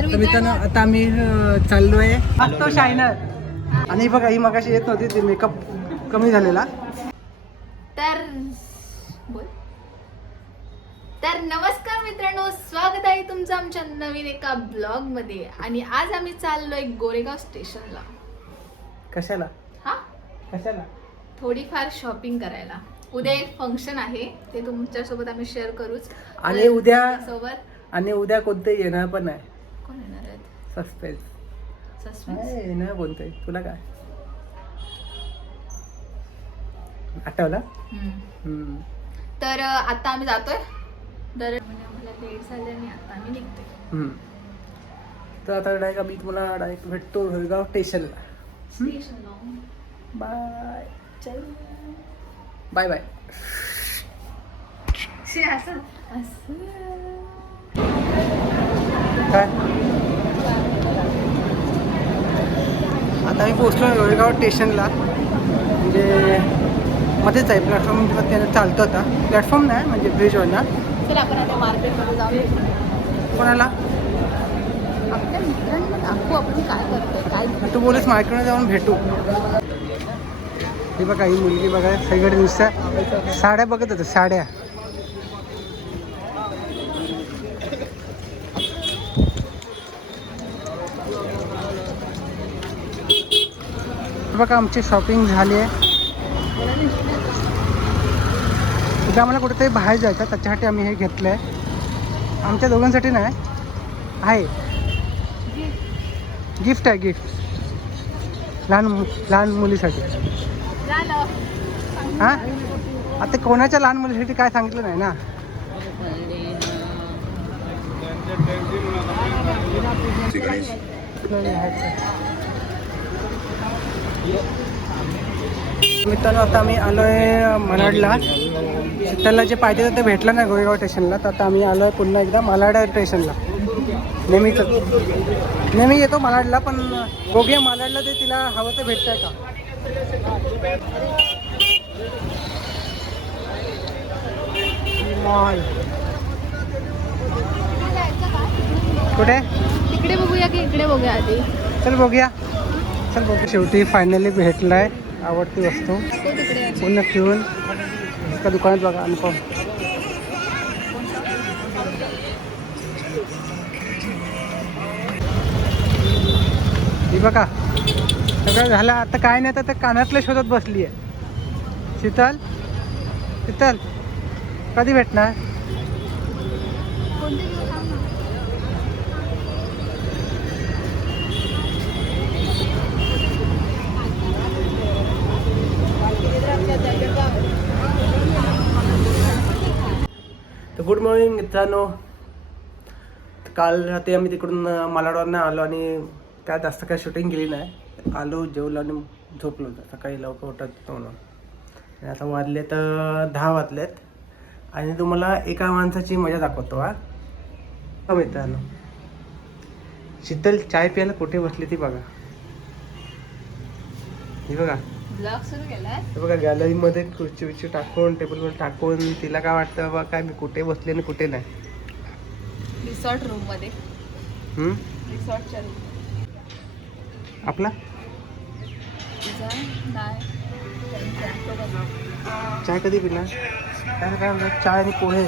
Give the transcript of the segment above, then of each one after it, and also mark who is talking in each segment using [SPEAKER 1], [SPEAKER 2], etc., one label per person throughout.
[SPEAKER 1] तर
[SPEAKER 2] तर मित्रांनो आता आम्ही अं, चाललोय. तो शायनर. आणि बघा ही मगाशी येत नव्हती ते मेकअप कमी झालेला.
[SPEAKER 1] तर बोल. तर नमस्कार मित्रांनो स्वागत आहे तुमचं आमच्या नवीन एका ब्लॉगमध्ये आणि आज आम्ही चाललोय गोरेगाव स्टेशनला.
[SPEAKER 2] कशाला?
[SPEAKER 1] हा?
[SPEAKER 2] कशाला?
[SPEAKER 1] थोडीफार शॉपिंग करायला. उद्या एक फंक्शन आहे ते तुमच्यासोबत आम्ही शेअर करूच.
[SPEAKER 2] आणि उद्या
[SPEAKER 1] सोबत.
[SPEAKER 2] आणि उद्या कोणतं येणार पण आहे सस्पेन्स
[SPEAKER 1] सस्पेन्स
[SPEAKER 2] येणार कोणतंही तुला काय? आठवलं.
[SPEAKER 1] तर आता आम्ही जातोय. तर म्हणजे आम्हाला लेट झाले आणि आता आम्ही निघतोय.
[SPEAKER 2] तर आता डायरेक्ट आम्ही तुम्हाला डायरेक्ट भेटतो गोरेगाव स्टेशनला.
[SPEAKER 1] स्टेशनला.
[SPEAKER 2] बाय. Bye bye.
[SPEAKER 1] शे, असं असं?
[SPEAKER 2] काय? आता मी पोहोचलो गोरेगाव स्टेशनला. म्हणजे मध्येच आहे प्लॅटफॉर्म त्यानं चालतो आता. प्लॅटफॉर्म नाही म्हणजे ब्रिजवरनं कोणाला? तू बोलस मार्केटमध्ये जाऊन भेटू. हे बघा ही मुलगी बघा सगळीकडे नुसत्या साड्या बघत होत्या साड्या. बघा आमची शॉपिंग झाली आहे. उद्या आम्हाला कुठेतरी बाहेर जायचं त्याच्यासाठी आम्ही हे घेतलं आहे आमच्या दोघांसाठी नाही आहे. गिफ्ट आहे गिफ्ट लहान मु लहान मुलीसाठी.
[SPEAKER 1] झालं.
[SPEAKER 2] हां? आता कोणाच्या लहान मुलीसाठी काय सांगितलं नाही ना? मित्रांनो आता आम्ही आलो आहे मलाडला. त्याला जे पाहिजे होतं ते भेटलं नाही गोरेगाव स्टेशनला तर आता आम्ही आलो आहे पुन्हा एकदा मलाड स्टेशनला नेहमीच. नेहमी येतो मलाडला पण बघूया मलाडला ते तिला हवं ते भेटतंय का? मॉल. कुठे?
[SPEAKER 1] इकडे बघूया की इकडे बघूया आधी.
[SPEAKER 2] चल बघूया. चल बघू शेवटी फायनली भेटलाय आवडती वस्तू. पुन्हा ठेवून एका दुकानात बघा अनुपम ही बघा सगळं झालं. आता काय नाही तर ते शोधत बसली आहे शीतल शीतल कधी भेटणार
[SPEAKER 1] कोणते घेऊ सांग ना.
[SPEAKER 2] तर गुड मॉर्निंग मित्रांनो. काल रात्री आम्ही तिकडून मालाडवरनं आलो आणि काय जास्त काय शूटिंग केली नाही. आलो जेवलो आणि झोपलो. सकाळी लवकर उठत होतो म्हणून. आणि आता वाजले तर दहा वाजलेत. आणि तुम्हाला एका माणसाची मजा दाखवतो हा. हो मित्रांनो. शीतल चाय प्यायला कुठे बसली ती बघा. ही बघा.
[SPEAKER 1] ब्लॉग सुरू केलाय.
[SPEAKER 2] बघा गॅलरीमध्ये खुर्ची विर्ची टाकून टेबलवर टाकून तिला काय वाटतं बाबा काय मी कुठे बसले आणि कुठे नाही?
[SPEAKER 1] रिसॉर्ट रूममध्ये.
[SPEAKER 2] हम्म?
[SPEAKER 1] रिसॉर्टच्या रूम
[SPEAKER 2] आपला?
[SPEAKER 1] तुझा नाही.
[SPEAKER 2] चाय कधी पिणार? काय काय म्हणतात चाय आणि पोहे.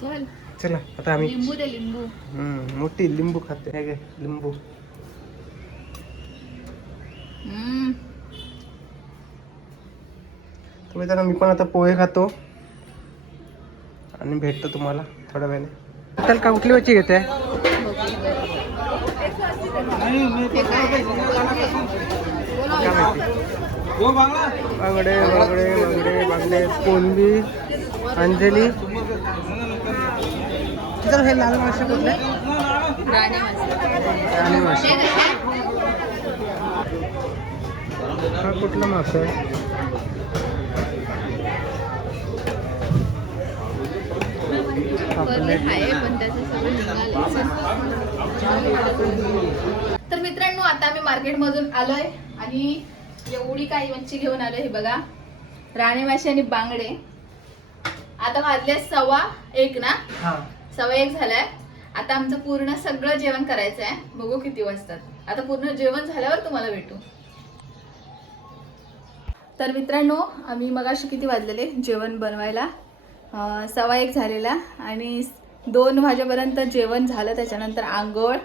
[SPEAKER 1] चल.
[SPEAKER 2] चला आता आम्ही
[SPEAKER 1] लिंबू दे लिंबू.
[SPEAKER 2] हम्म, मोठी लिंबू खाते. हे घे लिंबू. तर मित्रांनो मी पण आता पोहे खातो. आणि भेटतो तुम्हाला थोड्या वेळाने. चल का कुठली वच्ची घेते बांगडे बांगडे बांगडे बांगडे कोलंबी अंजली. हे लाल मासे कुठले?
[SPEAKER 1] राणी
[SPEAKER 2] मासे? हा कुठला मासा आहे?
[SPEAKER 1] तर मित्रांनो आता आम्ही मार्केटमधून आलोय आणि एवढी काही मच्छी घेऊन आलोय हे बघा. राणे मासे आणि बांगडे. आता वाजले सव्वा एक ना? सव्वा एक झालाय. आता आमचं पूर्ण सगळं जेवण करायचं आहे बघू किती वाजतात. आता पूर्ण जेवण झाल्यावर तुम्हाला भेटू. तर मित्रांनो आम्ही मगाशी किती वाजलेले? जेवण बनवायला. सवा एक झालेला आणि दोन वाजेपर्यंत जेवण झालं. त्याच्यानंतर आंघोळ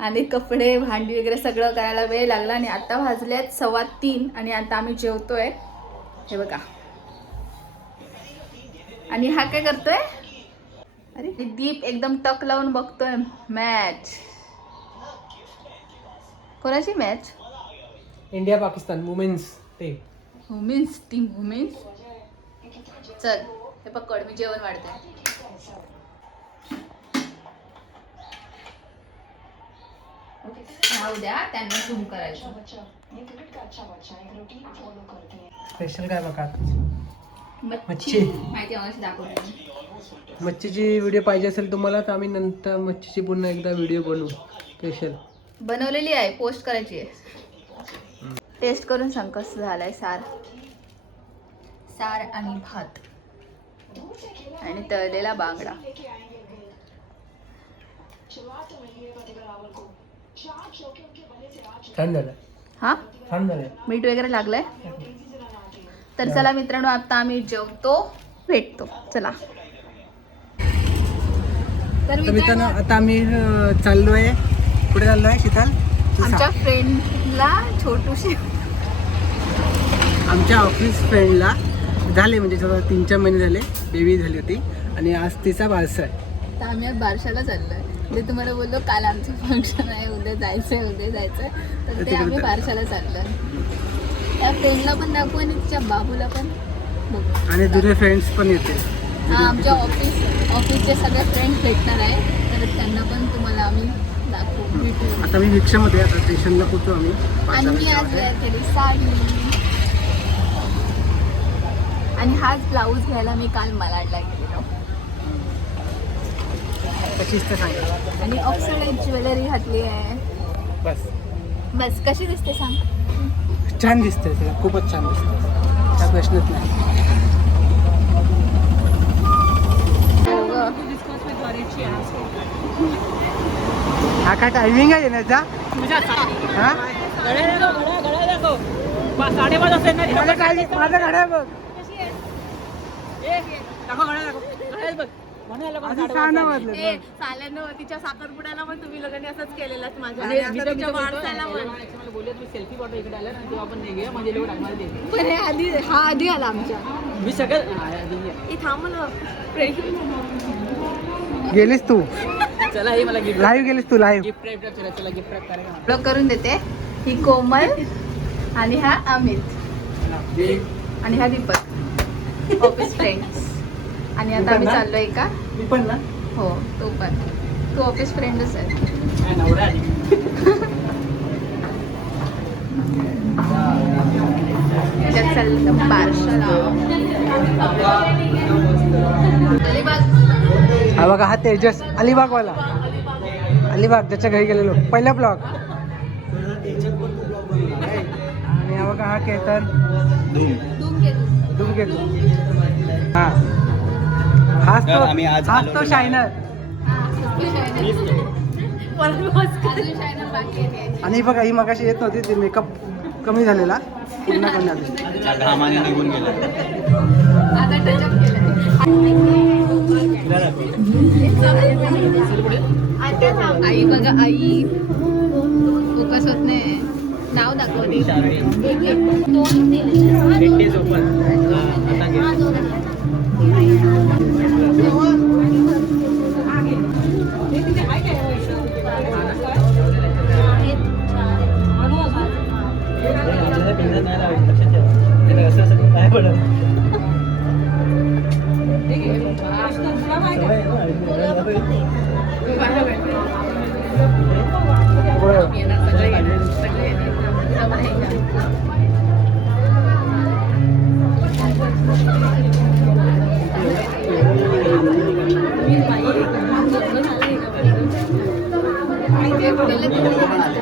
[SPEAKER 1] आणि कपडे भांडी वगैरे सगळं करायला वेळ लागला आणि आता वाजले आहेत सव्वा तीन आणि आता आम्ही जेवतोय. हे बघा. आणि हा काय करतोय? अरे दीप एकदम टक लावून बघतोय. मॅच. कोणाची मॅच?
[SPEAKER 2] इंडिया पाकिस्तान वुमेन्स ते
[SPEAKER 1] वुमेन्स टीम वुमेन्स चल हे पकड मी जेवण वाढते राहू द्या त्यांना झूम करायचं.
[SPEAKER 2] स्पेशल काय बघा?
[SPEAKER 1] मच्छी. माहिती दाखवते
[SPEAKER 2] मच्छीची व्हिडिओ पाहिजे असेल तुम्हाला तर आम्ही नंतर मच्छीची पुन्हा एकदा व्हिडिओ बनवू. स्पेशल
[SPEAKER 1] बनवलेली आहे पोस्ट करायची आहे. टेस्ट करून सांग कसं झालंय सार. सार आणि भात. आणि तळलेला बांगडा.
[SPEAKER 2] छान झालं.
[SPEAKER 1] हा?
[SPEAKER 2] छान झालं.
[SPEAKER 1] मीठ वगैरे लागलंय? तर चला मित्रांनो आता आम्ही जेवतो भेटतो. चला. तर
[SPEAKER 2] तर मित्रांनो आता आम्ही अं, चाललोय. कुठे चाललोय शीतल. तू सांग.
[SPEAKER 1] आमच्या फ्रेंडला छोटूशी
[SPEAKER 2] आमच्या ऑफिस फ्रेंडला झाले म्हणजे जवळ तीन चार महिने झाले बेबी झाली होती. आणि आज तिचा बारसा आहे.
[SPEAKER 1] तर आम्ही आज बारशाला चाललोय. म्हणजे तुम्हाला बोललो काल आमचं फंक्शन आहे उद्या जायचंय उद्या जायचंय. तर ते आम्ही
[SPEAKER 2] चाललो.
[SPEAKER 1] बारशाला चाललोय. त्या फ्रेंडला पण दाखवू आणि तिच्या बाबूला पण बघू.
[SPEAKER 2] आणि दुसरे फ्रेंड्स पण येते
[SPEAKER 1] हा आमच्या ऑफिस ऑफिसचे सगळे फ्रेंड्स भेटणार आहे. तर त्यांना पण तुम्हाला आम्ही दाखवू भेटू.
[SPEAKER 2] आता मी रिक्षामध्ये आता स्टेशनला पोचू आम्ही.
[SPEAKER 1] आणि मी आज केली साडी. आणि हाच ब्लाऊज घ्यायला मी काल मलाडला गेलेलो. आणि ऑक्सिडाईज ज्वेलरी घातली आहे.
[SPEAKER 2] बस.
[SPEAKER 1] बस कशी दिसते सांग?
[SPEAKER 2] छान दिसते तुला खूपच छान दिसते. काय प्रश्नच नाही. हा काय टायमिंग आहे येण्याचा हा? गाड्या बघ आधी सहा नऊ वाजले
[SPEAKER 1] ए,
[SPEAKER 2] बघ.
[SPEAKER 1] चाल्यानं तिच्या साखरपुड्याला पण तुम्ही लोकांनी असंच केलेलं माझ्या.
[SPEAKER 3] सेल्फी काढतो इकडे आला ना तेव्हा आपण नाही घे माझे लोक टाकणार दे
[SPEAKER 1] पण हे आधी हा आधी आला आमच्या.
[SPEAKER 3] मी सगळं
[SPEAKER 2] गेलीस तू.
[SPEAKER 3] चला हे मला गिफ्ट
[SPEAKER 2] लाईव्ह गेलीस तू लाईव्ह
[SPEAKER 3] गिफ्ट रॅप चला चला गिफ्ट रॅप करा
[SPEAKER 1] ब्लॉग करून देते. ही कोमल आणि हा अमित. आणि हा दीपक. Office friends. आणि आता आम्ही? चाललोय का?
[SPEAKER 2] मी पण ना?
[SPEAKER 1] हो तो पण. तो ऑफिस फ्रेंडच आहे. चाललं अलिबाग.
[SPEAKER 2] हा बघा हा तेजस अलिबागवाला. अलिबाग ज्याच्या घरी गेलेलो. पहिला ब्लॉग. आणि हा बघा हा केतन.
[SPEAKER 1] घेतो
[SPEAKER 2] घेतो हा. हाच तो
[SPEAKER 4] आम्ही आज
[SPEAKER 2] हाच
[SPEAKER 4] आलो
[SPEAKER 2] तो. शायनर. आणि बघा ही मगाशी येत नव्हती ती मेकअप कमी झालेला. पूर्ण कमी झाली
[SPEAKER 4] त्या घामाने निघून गेला.
[SPEAKER 1] आता टचअप केलं आई बघा आई. फोकस होत नाही. नाव दाखवली
[SPEAKER 3] डेज ओपन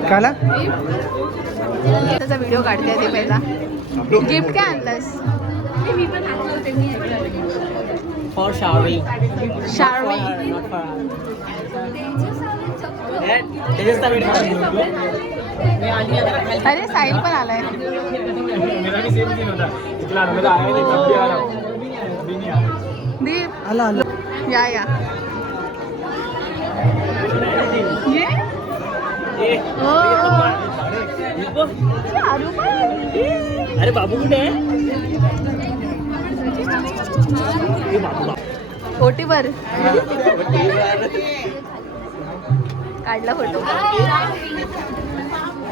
[SPEAKER 2] काला?
[SPEAKER 1] त्याचा व्हिडिओ काढते ते पहिला. गिफ्ट काय आणलंस? मी पण आणलं होते मी
[SPEAKER 3] फॉर शावी
[SPEAKER 1] शार्वी अरे साहिल पण आलाय. दीप
[SPEAKER 2] आला आला
[SPEAKER 1] या? या.
[SPEAKER 3] अरे बाबू कुठे
[SPEAKER 1] ओटीवर. काढला फोटो.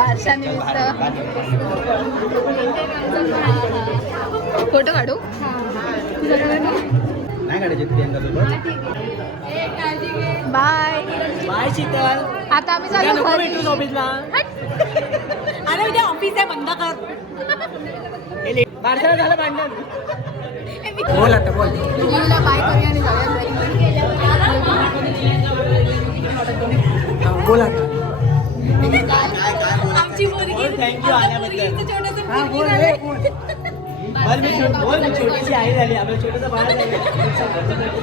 [SPEAKER 1] निमित्त फोटो काढू?
[SPEAKER 3] नाही काढायचे
[SPEAKER 1] बाय.
[SPEAKER 3] बाय शीतल.
[SPEAKER 1] आता आम्ही चालू.
[SPEAKER 3] भेटूस ऑफिसला.
[SPEAKER 4] अरे उद्या ऑफिस आहे बंद कर.
[SPEAKER 3] बारशाला झालं भांडण.
[SPEAKER 2] बोल आता बोल
[SPEAKER 1] मुलीला बाय करूया आणि जाऊया घरी.
[SPEAKER 2] बोल आता.
[SPEAKER 4] छोटी मुर्गी
[SPEAKER 3] थँक्यू आल्याबद्दल
[SPEAKER 2] हा बोल रे, हाँ, बोल।
[SPEAKER 3] बोल मी छोटीशी आई झाली छोटा सा बाळ झालं